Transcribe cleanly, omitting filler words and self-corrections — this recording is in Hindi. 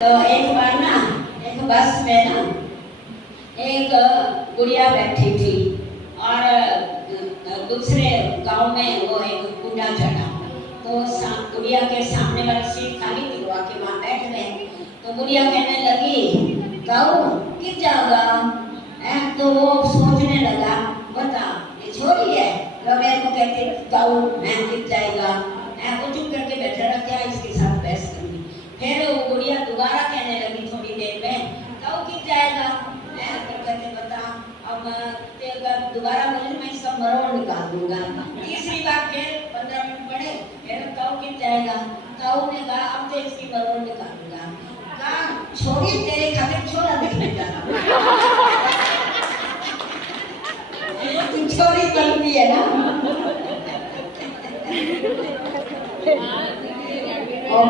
तो एक बार ना एक बस में ना एक गुड़िया बैठी थी और दूसरे गांव में वो एक बूढ़ा चढ़ा तो गुड़िया के सामने वाली सीट खाली थी, वो आके वहाँ बैठ गए। तो गुड़िया कहने लगी गाऊ किस जाओगा? तो वो सोचने लगा बता ये छोरी है तो मेरे को कहती गाऊ मैं किस जाएगा, वो चुप करके बैठा रहा, क्या इसके साथ बहस करनी। फिर वो गुड़िया दोबारा कहने लगी थोड़ी देर में गाऊ किस जाएगा? तो कहते बता अब दोबारा बोले मैं इसका मरोड़ निकाल दूंगा। तीसरी बार फिर 15 मिनट पड़े, फिर गाऊ किस जाएगा? गाऊ ने कहा अब तो इसकी मरोड़ निकालूंगा। कहा छोरी तेरे खातिर छोरा देखने जा रहा तू छोरी बनती है ना। और